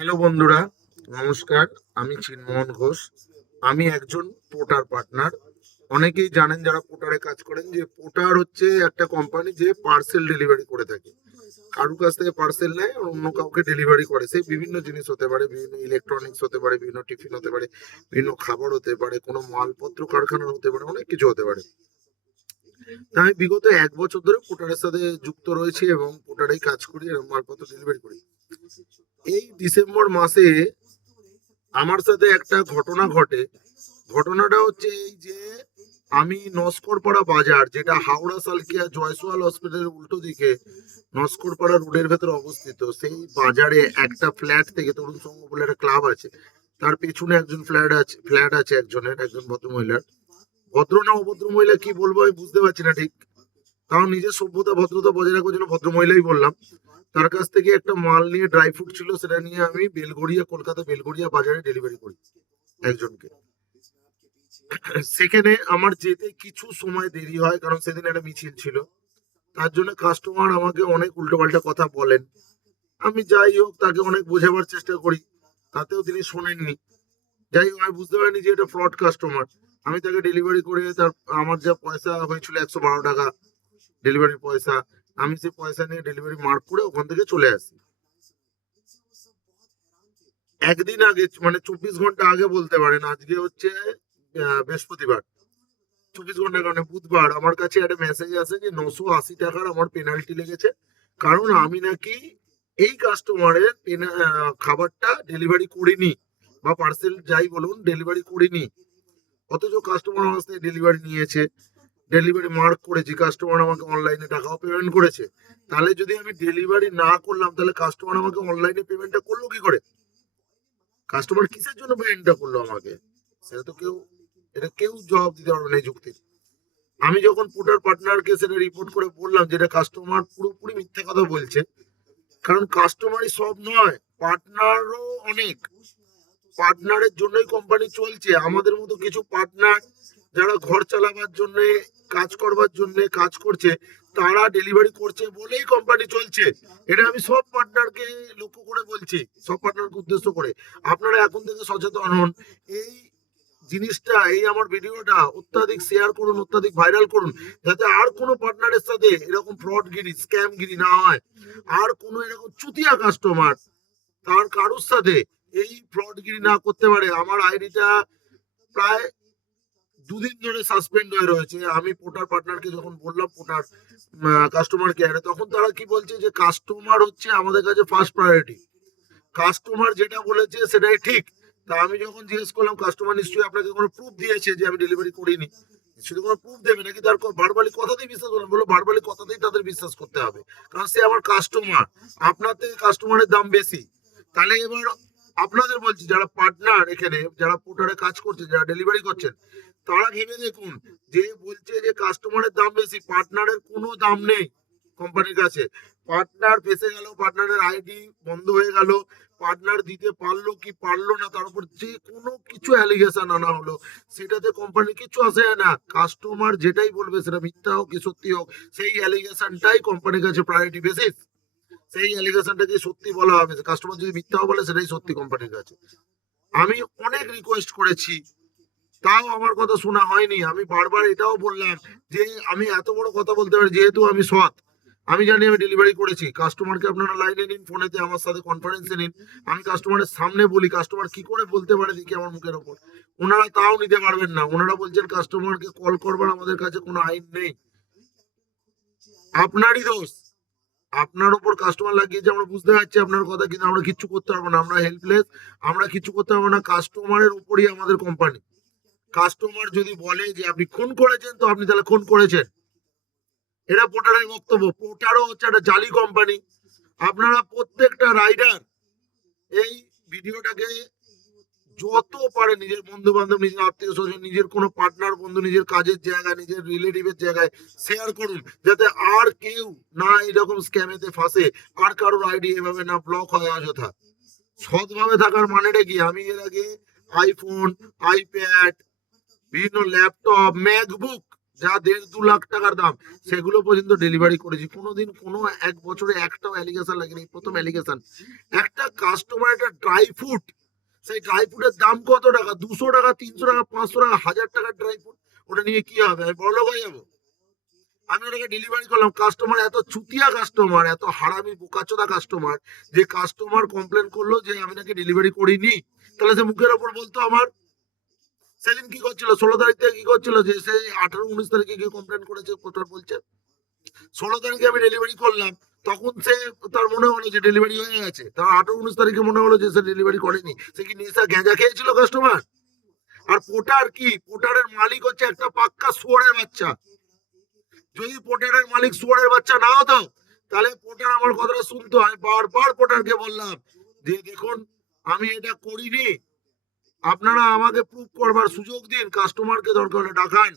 Hello বন্ধুরা, নমস্কার। আমি চিন্মোহন ঘোষ। আমি একজন পোর্টার পার্টনার। অনেকেই জানেন যারা পোর্টারে কাজ করেন যে পোর্টার হচ্ছে একটা কোম্পানি যে পার্সেল ডেলিভারি করে থাকে। কারুর কাছ থেকে পার্সেল নেয় আর অন্য কাউকে ডেলিভারি করে। সেই বিভিন্ন জিনিস হতে পারে, বিভিন্ন ইলেকট্রনিক্স হতে পারে, বিভিন্ন টিফিন হতে পারে, বিভিন্ন খাবার হতে পারে, কোনো মালপত্র কারখানা হতে পারে, অনেক কিছু হতে পারে। তা আমি বিগত 1 বছর ধরে পোর্টারের সাথে যুক্ত রয়েছি এবং পোর্টারেই কাজ করি এবং মালপত্র ডেলিভারি করি। এই ডিসেম্বর মাসে আমার সাথে একটা ঘটনা ঘটে। ঘটনাটা হচ্ছে এই যে আমি নস্করপাড়া বাজার, যেটা হাওড়া সালকিয়া জয়সওয়াল হসপিটালের উল্টো দিকে নস্করপাড়া রোডের ভেতরে অবস্থিত, সেই বাজারে একটা ফ্ল্যাট থেকে তরুণ সংঘ বলে একটা ক্লাব আছে, তার পেছনে একজন ফ্ল্যাট আছে একজন ভদ্রমহিলার। ভদ্র না অভদ্র মহিলা কি বলবো আমি বুঝতে পারছি না ঠিক। তাও নিজের সভ্যতা ভদ্রতা বজায় রাখার জন্য ভদ্রমহিলাই বললাম। তার কাছ থেকে একটা মাল নিয়ে, ড্রাই ফ্রুট ছিল, সেটা নিয়ে আমি কলকাতা বেলগড়িয়া বাজারে ডেলিভারি করি একজনকে। সেখানে আমার যেতে কিছু সময় দেরি হয়, কারণ সেদিন একটা মিছিল ছিল। তার জন্য কাস্টমার আমাকে অনেক উল্টোপাল্টা কথা বলেন। আমি যাই হোক তাকে অনেক বোঝাবার চেষ্টা করি, তাতেও তিনি শোনেননি। যাই হোক আমি বুঝতে পারিনি যে এটা ফ্রড কাস্টমার। আমি তাকে ডেলিভারি করে আমার যা পয়সা হয়েছিল 112 টাকা ডেলিভারি পয়সা, আমি সেই পয়সা নিয়ে ডেলিভারি মার্ক করে ওখান থেকে চলে আসি। একদিন আগে, মানে 24 ঘন্টা আগে বলতে পারেন, আজকে হচ্ছে বৃহস্পতিবার। 24 ঘন্টার কারণে বুধবার আমার কাছে একটা মেসেজ আসে যে 980 টাকার আমার পেনাল্টি লেগেছে, কারণ আমি নাকি এই কাস্টমারের খাবারটা ডেলিভারি করিনি, বা পার্সেল যাই বলুন ডেলিভারি করিনি। অথচ কাস্টমার আমার থেকে ডেলিভারি নিয়েছে, ডেলিভারি মার্ক করেছি, কাস্টমার আমাকে অনলাইনে টাকাও পেমেন্ট করেছে। তাহলে যদি আমি ডেলিভারি না করলাম, তাহলে কাস্টমার আমাকে অনলাইনে পেমেন্টটা করলো কি করে? কাস্টমার কিসের জন্য পেমেন্টটা করলো আমাকে? সেটা তো কেউ জবাব দিতে পারবে না এই যুক্তি। আমি যখন পোর্টার পার্টনারকে সেটা রিপোর্ট করে বললাম যেটা কাস্টমার পুরোপুরি মিথ্যে কথা বলছে, কারণ কাস্টমারই সব নয়, পার্টনারও অনেক। পার্টনারের জন্যই কোম্পানি চলছে। আমাদের মতো কিছু পার্টনার যারা ঘর চালাবার জন্য, কাজ করবার জন্য কাজ করছে, তারা ডেলিভারি করছে বলেই কোম্পানি চলছে। এটা আমি সব পার্টনারকে লক্ষ্য করে বলছি, সব পার্টনারকে উদ্দেশ্য করে। আপনারা এখন থেকে সচেতন হন। এই জিনিসটা, এই আমার ভিডিওটা অত্যাধিক শেয়ার করুন, অত্যাধিক ভাইরাল করুন, যাতে আর কোনো পার্টনারের সাথে এরকম ফ্রডগিরি, স্ক্যামগিরি না হয়। আর কোনো এরকম চুতিয়া কাস্টমার তার কারোর সাথে এই ফ্রডগিরি না করতে পারে। আমার আইডিটা প্রায় 2 দিন ধরে সাসপেন্ড হয়ে রয়েছে। আমি পোর্টার পার্টনারকে যখন বললাম, পোর্টার কাস্টমার কেয়ারে, তখন তারা কি বলছে যে কাস্টমার হচ্ছে আমাদের কাছে ফার্স্ট প্রায়োরিটি, কাস্টমার যেটা বলেছে সেটাই ঠিক। তা আমি যখন জিজ্ঞেস করলাম কাস্টমার নিশ্চয়ই আপনাকে কোনো প্রুফ দিয়েছে যে আমি ডেলিভারি করিনি, শুধু কোনো প্রুফ দেবে নাকি? তার ভার্বালি কথাতেই বিশ্বাস করলাম, বললো ভার্বালি কথাতেই তাদের বিশ্বাস করতে হবে, কারণ সে আমার কাস্টমার। আপনার থেকে কাস্টমারের দাম বেশি। তাহলে এবার আপনাদের বলছি, যারা পার্টনার এখানে, যারা পোর্টারে কাজ করছে, যারা ডেলিভারি করছেন, তারা ভেবে দেখুন, যে বলছে যে কাস্টমারের দাম বেশি, পার্টনারের কোনো দাম নেই কোম্পানির কাছে। পার্টনার ফেসে গেল, পার্টনারের আইডি বন্ধ হয়ে গেল, পার্টনার দিতে পারলো কি পারলো না, তার উপর যে কোনো কিছু অ্যালিগেশন আনা হলো, সেটাতে কোম্পানি কিছু আসে যায় না। কাস্টমার যেটাই বলবে, সেটা মিথ্যা হোক কি সত্যি হোক, সেই অ্যালিগেশনটাই কোম্পানির কাছে প্রায়োরিটি বেসিস। সেই অ্যালিগেশনটাকে সত্যি বলা হবে। কাস্টমার যদি মিথ্যাও বলে, সেটাই সত্যি কোম্পানির কাছে। আমি অনেক রিকোয়েস্ট করেছি, তাও আমার কথা শোনা হয়নি। আমি বারবার এটাও বললাম যে আমি এত বড় কথা বলতে পারি, যেহেতু আমি সৎ, আমি জানি আমি ডেলিভারি করেছি। কাস্টমারকে আপনারা লাইনে নিন, ফোনেতে আমার সাথে কনফারেন্সে নিন, আমি কাস্টমারের সামনে বলি। কাস্টমার কি করে বলতে পারে দেখি আমার মুখের ওপর? ওনারা তাও নিতে পারবেন না। ওনারা বলছেন কাস্টমারকে কল করবার আমাদের কাছে কোনো আইন নেই। আপনারই দোষ, আপনার উপর কাস্টমার লাগিয়েছে, আমরা বুঝতে পারছি আপনার কথা, কিন্তু আমরা কিচ্ছু করতে পারবো না, আমরা হেল্পলেস। আমরা কিছু করতে পারবো না, কাস্টমারের উপরই আমাদের কোম্পানি। কাস্টমার যদি বলে যে আপনি খুন করেছেন, তো আপনি তাহলে খুন করেছেন। এটা পোর্টারের বক্তব্য। পোর্টারও হচ্ছে একটা জালি কোম্পানি। আপনারা প্রত্যেকটা রাইডার এই ভিডিওটাকে যত পারে নিজের বন্ধু বান্ধব, নিজের আত্মীয় স্বজন, নিজের কোনো পার্টনার বন্ধু, নিজের কাজের জায়গায়, নিজের রিলেটিভের জায়গায় শেয়ার করুন, যাতে আর কেউ না এরকম স্ক্যামেতে ফাঁসে, আর কারোর আইডি এভাবে না ব্লক হয় অযথা। সৎভাবে থাকার মানেটা কি? আমি এর আগে আইফোন, আইপ্যাড, বিভিন্ন ল্যাপটপ, ম্যাকবুক, যা 1.5-2 লাখ টাকার দাম, সেগুলো পর্যন্ত ডেলিভারি করেছি। কোনোদিন কোনো এক বছরে একটাও অ্যালিগেশন লাগেনি। প্রথম অ্যালিগেশন, একটা কাস্টমার একটা ড্রাই ফ্রুট, সেই ড্রাই ফ্রুটের দাম কত টাকা? 200 টাকা, 300 টাকা, 500 টাকা, 1000 টাকার ড্রাই ফ্রুট। ওটা নিয়ে কি হবে? আমি বড়লোক হয়ে যাবো? আমি ওটাকে ডেলিভারি করলাম। কাস্টমার এত চুতিয়া, কাস্টমার এত হারামি বোকাচোদা কাস্টমার, যে কাস্টমার কমপ্লেন করলো যে আমি নাকি ডেলিভারি করিনি, তাহলে সে মুখের ওপর বলতো আমার। সেদিন কি করছিল, 16 তারিখ থেকে কি করছিল, যে সে 18-19 তারিখে গিয়ে কমপ্লেন করেছে, কোথাও বলছে 16 তারিখে আমি ডেলিভারি করলাম, তখন সে, তার মনে হলো যে ডেলিভারি হয়ে গেছে, তার 18-19 তারিখে মনে হলো যে সে ডেলিভারি করেনি। সে কি নেশা গ্যাঁজা খেয়েছিল কাস্টমার? আর পোর্টার কি, পোর্টারের মালিক হচ্ছে একটা পাক্কা শুয়োরের বাচ্চা। যদি পোর্টারের মালিক শুয়োরের বাচ্চা না হতো, তাহলে পোর্টার আমার কথাটা শুনতো। আমি বারবার পোর্টারকে বললাম যে দেখুন, আমি এটা করিনি, আপনারা আমাকে প্রুফ করবার সুযোগ দিন। কাস্টমারকে দরকার হলে ডাকান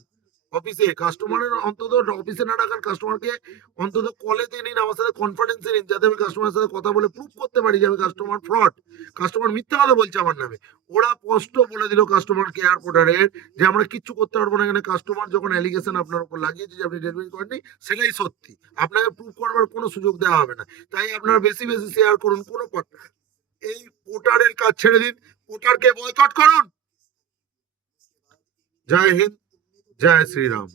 অফিসে, কাস্টমারের অন্তত অফিসে না ডাকান, কাস্টমারকে অন্তত কলেতে নিন, আমার সাথে কনফারেন্সে নিন, যাতে আমি কাস্টমারের সাথে কথা বলে প্রুফ করতে পারি যে আমি কাস্টমার ফ্রড, কাস্টমার মিথ্যা কথা বলছে আমার নামে। ওরা স্পষ্ট বলে দিল কাস্টমার কেয়ার পোর্টারের যে আমরা কিচ্ছু করতে পারবো না, এখানে কাস্টমার যখন অ্যালিগেশন আপনার উপর লাগিয়েছে যে আপনি ডেলিভারি করেননি, সেটাই সত্যি, আপনাকে প্রুফ করবার কোনো সুযোগ দেওয়া হবে না। তাই আপনারা বেশি বেশি শেয়ার করুন। কোনো এই পোর্টারের কাজ ছেড়ে দিন, পোর্টারকে বয়কট করুন। জয় হিন্দ, জয় শ্রীরাম।